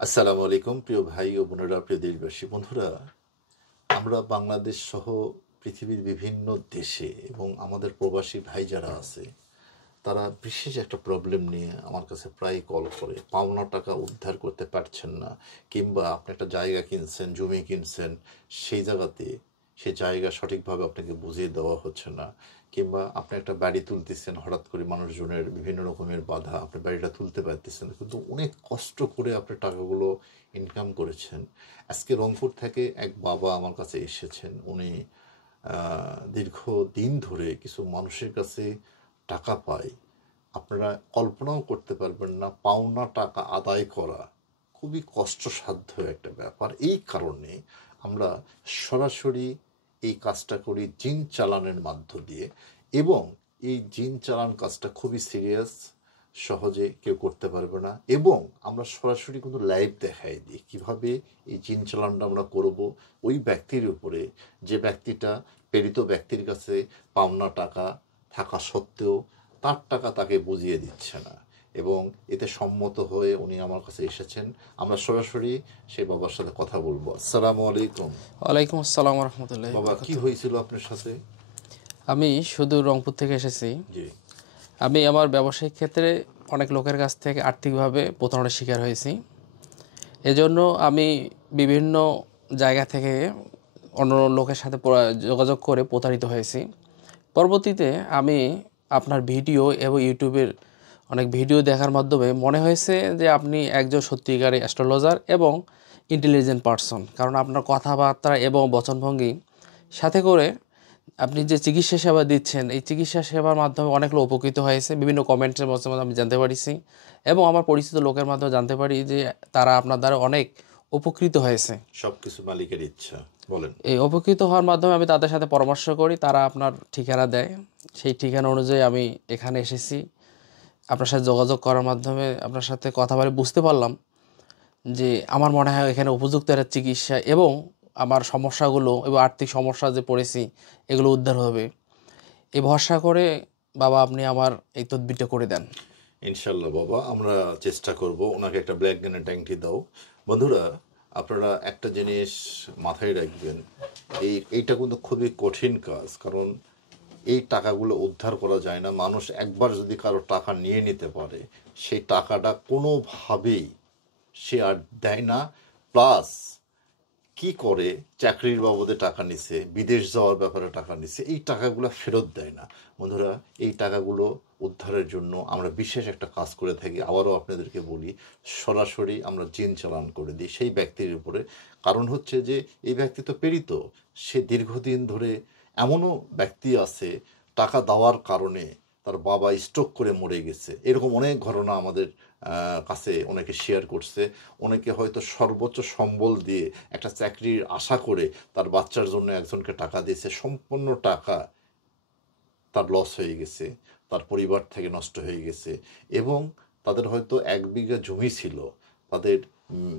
আসসালামু আলাইকুম প্রিয় ভাই ও বোনেরা, প্রিয় দেশবাসী বন্ধুরা। আমরা বাংলাদেশ সহ পৃথিবীর বিভিন্ন দেশে এবং আমাদের প্রবাসী ভাই যারা আছে তারা বিশেষ একটা প্রবলেম নিয়ে আমার কাছে প্রায় কল করে। পাওনা টাকা উদ্ধার করতে পারছেন না, কিংবা আপনি একটা জায়গা কিনছেন, জমি কিনছেন, সেই জায়গাতে সে জায়গা সঠিকভাবে আপনাকে বুঝিয়ে দেওয়া হচ্ছে না, কিংবা আপনি একটা বাড়ি তুলতেছেন, হঠাৎ করে মানুষজনের বিভিন্ন রকমের বাধা, আপনি বাড়িটা তুলতে পারতেছেন, কিন্তু অনেক কষ্ট করে আপনি টাকাগুলো ইনকাম করেছেন। আজকে রংপুর থেকে এক বাবা আমার কাছে এসেছেন। উনি দীর্ঘ দিন ধরে কিছু মানুষের কাছে টাকা পায়। আপনারা কল্পনাও করতে পারবেন না, পাওনা টাকা আদায় করা খুবই কষ্টসাধ্য একটা ব্যাপার। এই কারণে আমরা সরাসরি এই কাজটা করি জিন চালানের মধ্য দিয়ে, এবং এই জিন চালান কাজটা খুবই সিরিয়াস, সহজে কেউ করতে পারবে না। এবং আমরা সরাসরি কিন্তু লাইভ দেখাই দিই কীভাবে এই জিন চালানটা আমরা করব ওই ব্যক্তির উপরে, যে ব্যক্তিটা প্রেরিত ব্যক্তির কাছে পাওনা টাকা থাকা সত্ত্বেও তার টাকা তাকে বুঝিয়ে দিচ্ছে না, এবং এতে সম্মত হয়ে উনি আমার কাছে এসেছেন। আমরা সরাসরি সেই বাবার সাথে কথা বলবো। আসসালামু আলাইকুম। ওয়ালাইকুম আসসালাম রহমতুল্লাহ। বাবা, কি হয়েছিল আপনার সাথে? আমি শুধু রংপুর থেকে এসেছি। জি। আমি আমার ব্যবসায়িক ক্ষেত্রে অনেক লোকের কাছ থেকে আর্থিকভাবে প্রতারণার শিকার হয়েছি। এজন্য আমি বিভিন্ন জায়গা থেকে অন্য লোকের সাথে যোগাযোগ করে প্রতারিত হয়েছি। পরবর্তীতে আমি আপনার ভিডিও এবং ইউটিউবের অনেক ভিডিও দেখার মাধ্যমে মনে হয়েছে যে আপনি একজন সত্যিকারী অ্যাস্ট্রোলজার এবং ইন্টেলিজেন্ট পারসন, কারণ আপনার কথাবার্তা এবং বচনভঙ্গি, সাথে করে আপনি যে চিকিৎসা সেবা দিচ্ছেন, এই চিকিৎসা সেবার মাধ্যমে অনেক লোক উপকৃত হয়েছে। বিভিন্ন কমেন্টের মাধ্যমে আমি জানতে পারিছি, এবং আমার পরিচিত লোকের মাধ্যমে জানতে পারি যে তারা আপনার দ্বারা অনেক উপকৃত হয়েছে। সব কিছু মালিকের ইচ্ছা, বলেন। এই উপকৃত হওয়ার মাধ্যমে আমি তাদের সাথে পরামর্শ করি, তারা আপনার ঠিকানা দেয়। সেই ঠিকানা অনুযায়ী আমি এখানে এসেছি। আপনার সাথে যোগাযোগ করার মাধ্যমে আপনার সাথে কথা বলে বুঝতে পারলাম যে আমার মনে হয় এখানে উপযুক্ত একটা চিকিৎসা এবং আমার সমস্যাগুলো এবং আর্থিক সমস্যা যে পড়েছি এগুলো উদ্ধার হবে। এই ভরসা করে বাবা আপনি আমার এই তদবিরটা করে দেন। ইনশাল্লাহ বাবা, আমরা চেষ্টা করব। ওনাকে একটা ব্ল্যাক গ্যানের ট্যাঙ্কটি দাও। বন্ধুরা, আপনারা একটা জিনিস মাথায় রাখবেন, এইটা কিন্তু খুবই কঠিন কাজ, কারণ এই টাকাগুলো উদ্ধার করা যায় না। মানুষ একবার যদি কারো টাকা নিয়ে নিতে পারে, সেই টাকাটা কোনোভাবেই সে আর দেয় না। প্লাস কি করে, চাকরির বাবদে টাকা নিছে, বিদেশ যাওয়ার ব্যাপারে টাকা নিছে, এই টাকাগুলো ফেরত দেয় না। বন্ধুরা, এই টাকাগুলো উদ্ধারের জন্য আমরা বিশেষ একটা কাজ করে থাকি। আবারও আপনাদেরকে বলি, সরাসরি আমরা জিন চালান করে দিই সেই ব্যক্তির উপরে। কারণ হচ্ছে যে এই ব্যক্তি তো প্রেরিত, সে দীর্ঘদিন ধরে, এমনও ব্যক্তি আছে টাকা দেওয়ার কারণে তার বাবা স্ট্রোক করে মরে গেছে। এরকম অনেক ঘটনা আমাদের কাছে অনেকে শেয়ার করছে। অনেকে হয়তো সর্বোচ্চ সম্বল দিয়ে একটা চাকরির আশা করে তার বাচ্চার জন্য একজনকে টাকা দিয়েছে, সম্পূর্ণ টাকা তার লস হয়ে গেছে, তার পরিবার থেকে নষ্ট হয়ে গেছে। এবং তাদের হয়তো 1 বিঘা জমি ছিল, তাদের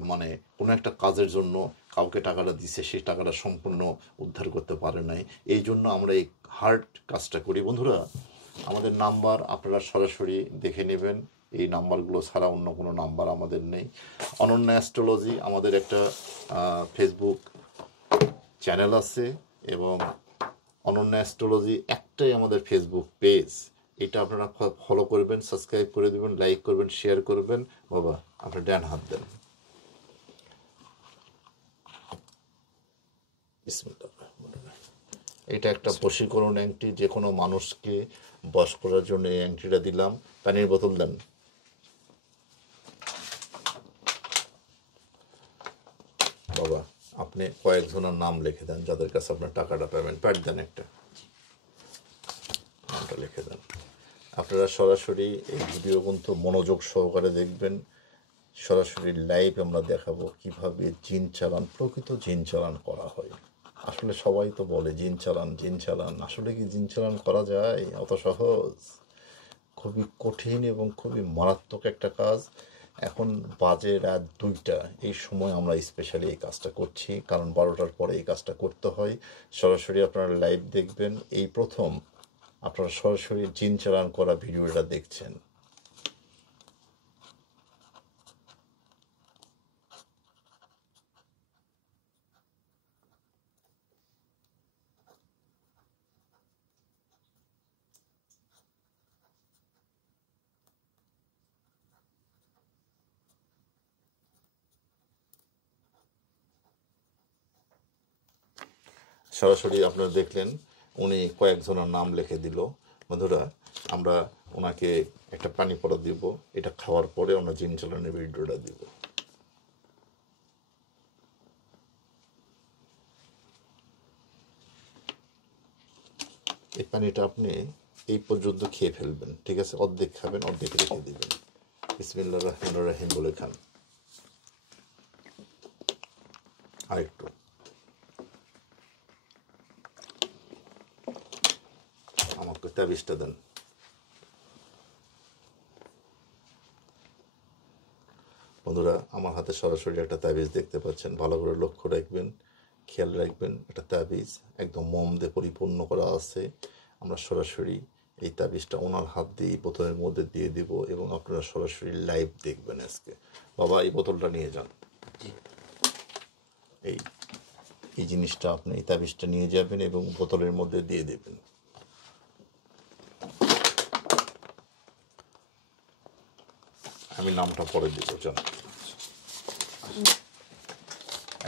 মানে কোনো একটা কাজের জন্য কাউকে টাকাটা দিছে, সেই টাকাটা সম্পূর্ণ উদ্ধার করতে পারে নাই। এই জন্য আমরা এই হার্ড কাজটা করি। বন্ধুরা, আমাদের নাম্বার আপনারা সরাসরি দেখে নেবেন। এই নাম্বারগুলো ছাড়া অন্য কোনো নাম্বার আমাদের নেই। অনন্যা অ্যাস্ট্রোলজি আমাদের একটা ফেসবুক চ্যানেল আছে, এবং অনন্যা অ্যাস্ট্রোলজি একটাই আমাদের ফেসবুক পেজ। এটা আপনারা ফলো করবেন, সাবস্ক্রাইব করে দেবেন, লাইক করবেন, শেয়ার করবেন। বাবা, আপনার ডান হাত দেন। এটা একটা বশীকরণ অ্যাংটি, যে কোনো মানুষকে বশ করার জন্য এই অ্যাংটিটা দিলাম। পানির বোতল দেন। বাবা, আপনি কয়েকজনের নাম লিখে দেন যাদের কাছে আপনার টাকাটা পাবেন। প্যাড দেন, একটা নামটা লিখে দেন। আপনারা সরাসরি এই ভিডিও কিন্তু মনোযোগ সহকারে দেখবেন। সরাসরি লাইভ আমরা দেখাবো কিভাবে জিন চালান, প্রকৃত জিন চালান করা হয়। আসলে সবাই তো বলে জিন চালান, জিন চালান। আসলে কি জিন চালান করা যায়? অত সহজ? খুবই কঠিন এবং খুবই মারাত্মক একটা কাজ। এখন বাজে রাত 2টা, এই সময় আমরা স্পেশালি এই কাজটা করছি, কারণ 12টার পরে এই কাজটা করতে হয়। সরাসরি আপনারা লাইভ দেখবেন। এই প্রথম আপনারা সরাসরি জিন চালান করা ভিডিওটা দেখছেন। সরাসরি আপনারা দেখলেন উনি কয়েকজনের নাম লিখে দিল। বন্ধুরা, আমরা ওনাকে একটা পানি পড়া দিব, এটা খাওয়ার পরে আমরা জিন চালানোর ভিডিওটা দিব। এই পানিটা আপনি এই পর্যন্ত খেয়ে ফেলবেন, ঠিক আছে? অর্ধেক খাবেন, অর্ধেক রেখে দিবেন। বিসমিল্লাহির রহমানির রহিম বলে খান। আরেকটু। আমাকে তাবিজটা দেন। বন্ধুরা, আমার হাতে সরাসরি একটা তাবিজ দেখতে পাচ্ছেন। ভালো করে লক্ষ্য রাখবেন, খেয়াল রাখবেন। একটা তাবিজ একদম মোম দিয়ে পরিপূর্ণ করা আছে। আমরা সরাসরি এই তাবিজটা ওনার হাত দিয়ে এই বোতলের মধ্যে দিয়ে দিব এবং আপনারা সরাসরি লাইভ দেখবেন আজকে। বাবা, এই বোতলটা নিয়ে যান। এই জিনিসটা আপনি এই তাবিজটা নিয়ে যাবেন এবং বোতলের মধ্যে দিয়ে দেবেন। আমি নামটা পরে দিব, যান।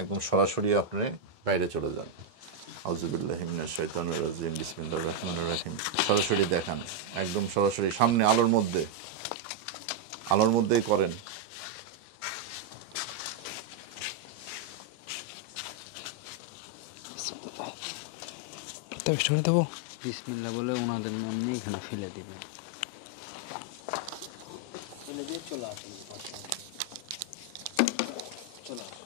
একদম সরাসরি আপনি বাইরে চলে যান। আউযুবিল্লাহি মিনাশ শাইতানির রাজিম, বিসমিল্লাহির রহমানির রহিম। সরাসরি দেখান, একদম সরাসরি সামনে আলোর মধ্যেই করেন। তাবিজটা করে দেবো। বিসমিল্লাহ বলে ওনাদের নাম নিয়ে এখানে ফেলে দিবেন। ফেলে দিয়ে চলে আসুন। চলে আসুন।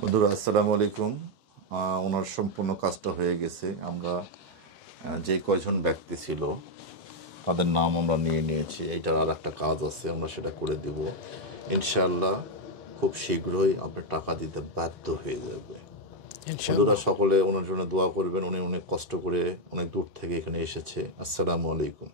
বন্ধুরা, আসসালামু আলাইকুম। ওনার সম্পূর্ণ কাজটা হয়ে গেছে। আমরা যে কয়জন ব্যক্তি ছিল তাদের নাম আমরা নিয়ে নিয়েছি। এইটার আর একটা কাজ আছে, আমরা সেটা করে দেব ইনশাআল্লাহ। খুব শীঘ্রই আপনার টাকা দিতে বাধ্য হয়ে যাবে। বন্ধুরা, সকলে ওনার জন্য দোয়া করবেন। উনি অনেক কষ্ট করে অনেক দূর থেকে এখানে এসেছে। আসসালামু আলাইকুম।